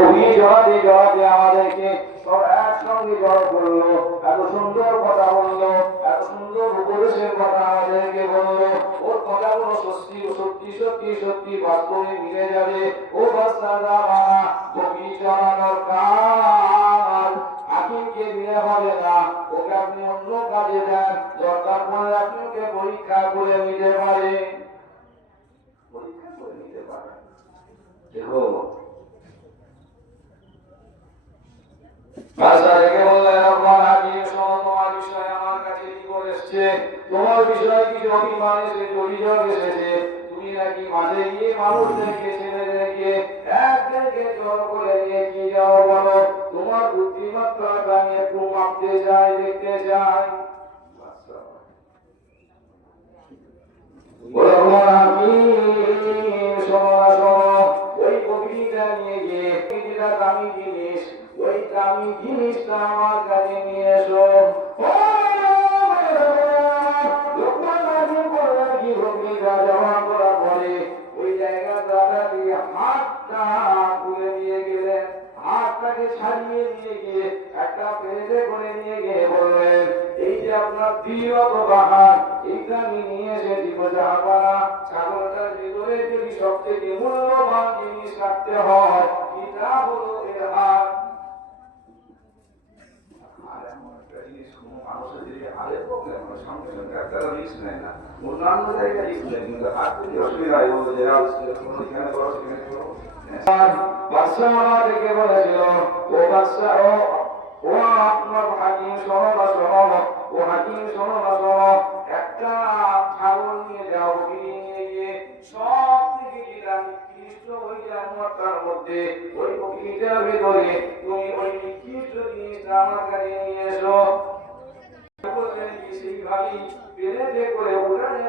গভীর জড়াতে জড়াতে আমাদেরকে সব একসঙ্গে জড়ো করলো, এত সুন্দর কথা বললো, এত সুন্দর উপদেশের কথা আমাদেরকে বললো। ওর কথাগুলো সত্যি সত্যি সত্যি সত্যি বাস্তবে মিলে যাবে। ও বাচ্চারা গভীর জড়ানোর কাজ হাকিমকে দিলে হবে না, ওকে আপনি অন্য কাজে দেন। দরকার পড়লে আপনি ওকে পরীক্ষা করে নিতে পারেন, পরীক্ষা করে নিতে পারেন। দেখো বাদশা রেগে বললেন, রব্বুল হাকিম শোনো, তোমার বিষয়ে আমার কাছে রিপোর্ট এসেছে, তোমার বিষয়ে কিছু অভিমান এসেছে, অভিযোগ এসেছে। তুমি নাকি মাঝে গিয়ে মানুষদেরকে ছেলেদেরকে একদিকে জড়ো করে নিয়ে কি যাও বলো, তোমার বুদ্ধিমত্তাটা আমি একটু মাপতে চাই, দেখতে চাই। রব্বুল হাকিম শোনো না, শোনো, ওই কবিতা নিয়ে গিয়ে কবিতা দামি জিনিস, ওই দামি জিনিসটা আমার কাছে নিয়ে এসো। ওই জায়গাটা দিয়ে হাতটা তুলে নিয়ে গেলেন, হাতটাকে ছাড়িয়ে নিয়ে গিয়ে একটা পেরেতে করে নিয়ে গিয়ে বললেন, এই যে আপনার প্রিয়ত বাহার, এইটা আমি নিয়ে এসেছি বোঝাপাড়া। ছাগলটার ভিতরে যদি সবথেকে মূল্যবান জিনিস রাখতে হয়, এটা হলো এর হাত। অন্যান্য জায়গায় রিস্ক নেই, কিন্তু হাত যদি অসুবিধা হয় বলতে যে এখানে করো সেখানে করো। বাদশা আমাদেরকে বলেছিল, ও বাদশা, ও আপনার হাকিম শোনো না, শোনো, ও হাকিম শোনো না, শোনো, একটা ছাগল নিয়ে যাও, কিনে নিয়ে গিয়ে সব থেকে যেটা নিকৃষ্ট ওই জানোয়ারটার মধ্যে, ওই বকরিটার ভেতরে তুমি ওই নিকৃষ্ট জিনিসটা আমার কাছে নিয়ে এসো। সেইভাবেই পেরেতে করে উঠানে